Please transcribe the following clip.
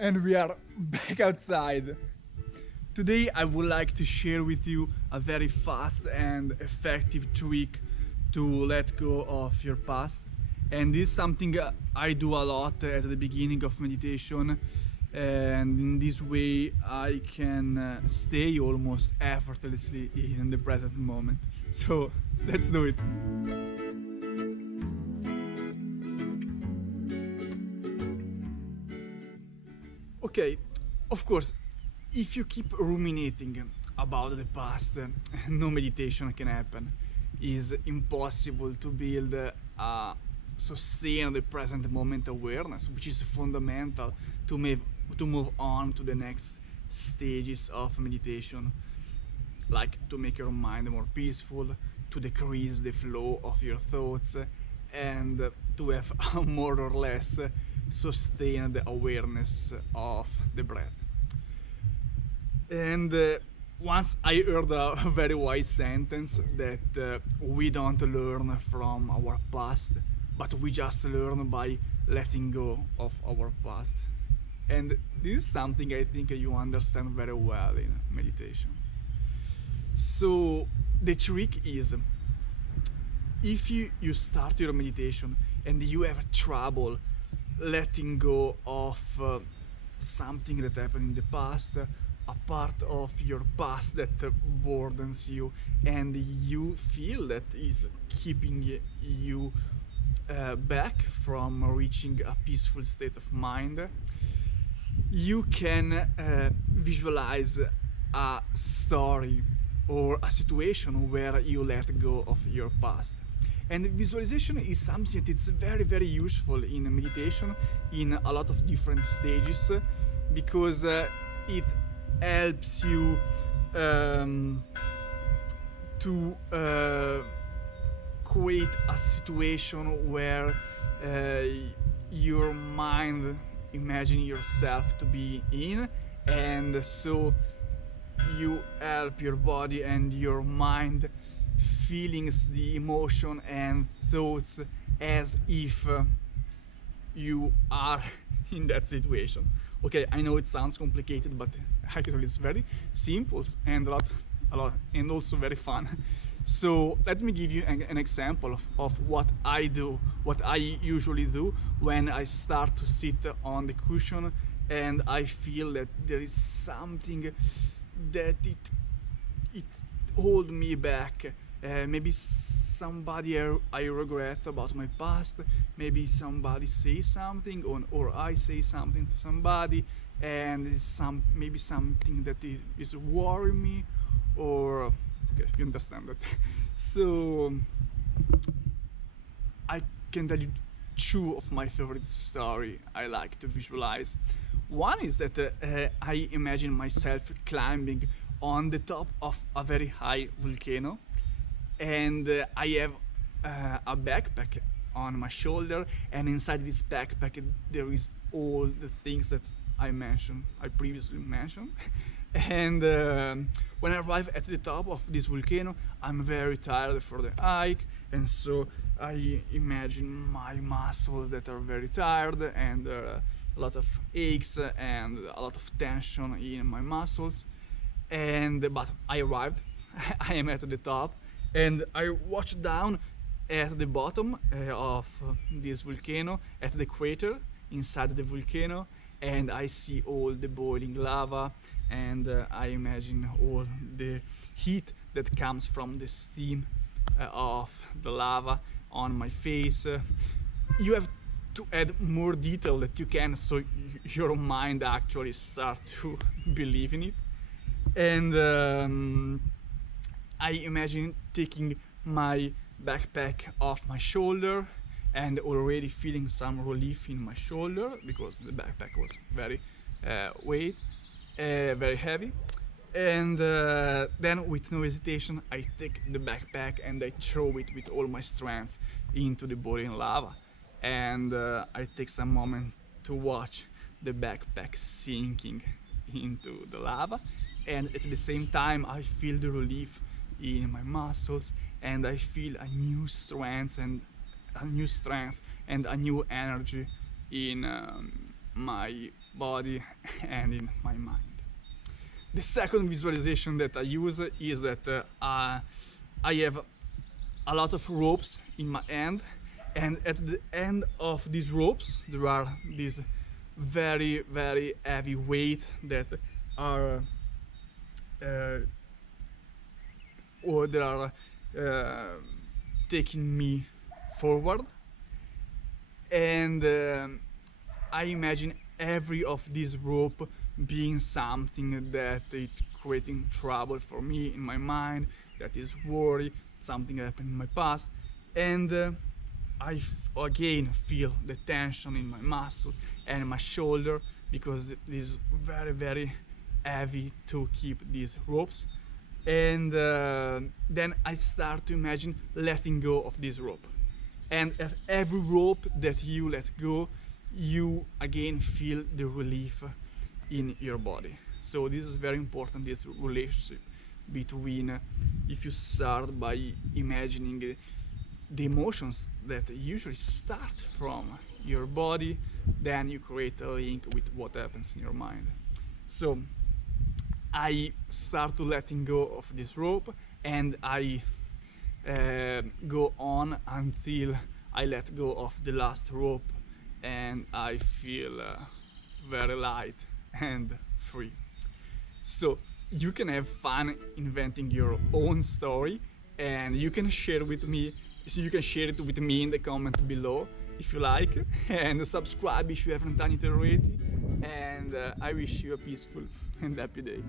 And we are back outside. Today I would like to share with you a very fast and effective trick to let go of your past. And this is something I do a lot at the beginning of meditation, and in this way I can stay almost effortlessly in the present moment. So let's do it. Okay, of course, if you keep ruminating about the past, no meditation can happen. It's impossible to build a sustained present moment awareness, which is fundamental to move on to the next stages of meditation, like to make your mind more peaceful, to decrease the flow of your thoughts, and to have a more or less sustained awareness of the breath. And once I heard a very wise sentence that we don't learn from our past, but we just learn by letting go of our past. And this is something I think you understand very well in meditation. So the trick is, if you start your meditation and you have trouble letting go of something that happened in the past, a part of your past that burdens you, and you feel that is keeping you back from reaching a peaceful state of mind, you can visualize a story or a situation where you let go of your past. And visualization is something that is very, very useful in meditation in a lot of different stages, because it helps you to create a situation where your mind imagine yourself to be in, and so you help your body and your mind feelings, the emotion and thoughts as if you are in that situation. Okay, I know it sounds complicated, but actually it's very simple and a lot and also very fun. So let me give you an example of what I do, what I usually do when I start to sit on the cushion and I feel that there is something that it hold me back. Maybe somebody I regret about my past, maybe somebody say something, or I say something to somebody, and it's maybe something that is worrying me, or okay, you understand that. So I can tell you two of my favorite story I like to visualize. One is that I imagine myself climbing on the top of a very high volcano, and I have a backpack on my shoulder, and inside this backpack there is all the things that I previously mentioned. And when I arrive at the top of this volcano, I'm very tired for the hike, and so I imagine my muscles that are very tired, and a lot of aches and a lot of tension in my muscles. But I arrived. I am at the top, and I watch down at the bottom of this volcano, at the crater inside the volcano, and I see all the boiling lava, and I imagine all the heat that comes from the steam of the lava on my face. You have to add more detail that you can, so your mind actually start to believe in it. And I imagine taking my backpack off my shoulder and already feeling some relief in my shoulder, because the backpack was very very heavy. And then with no hesitation I take the backpack and I throw it with all my strength into the boiling lava, and I take some moment to watch the backpack sinking into the lava, and at the same time I feel the relief in my muscles, and I feel a new strength and a new energy in my body and in my mind. The second visualization that I use is that I have a lot of ropes in my hand, and at the end of these ropes there are these very heavy weight that are or they are taking me forward, and I imagine every of these rope being something that is creating trouble for me in my mind, that is worry, something happened in my past, and I again feel the tension in my muscles and my shoulder, because it is very heavy to keep these ropes. And then I start to imagine letting go of this rope, and at every rope that you let go, you again feel the relief in your body. So this is very important, this relationship between if you start by imagining the emotions that usually start from your body, then you create a link with what happens in your mind. So I start to letting go of this rope, and I go on until I let go of the last rope, and I feel very light and free. So you can have fun inventing your own story, and you can share with me. So you can share it with me in the comment below if you like, and subscribe if you haven't done it already. And I wish you a peaceful and happy day.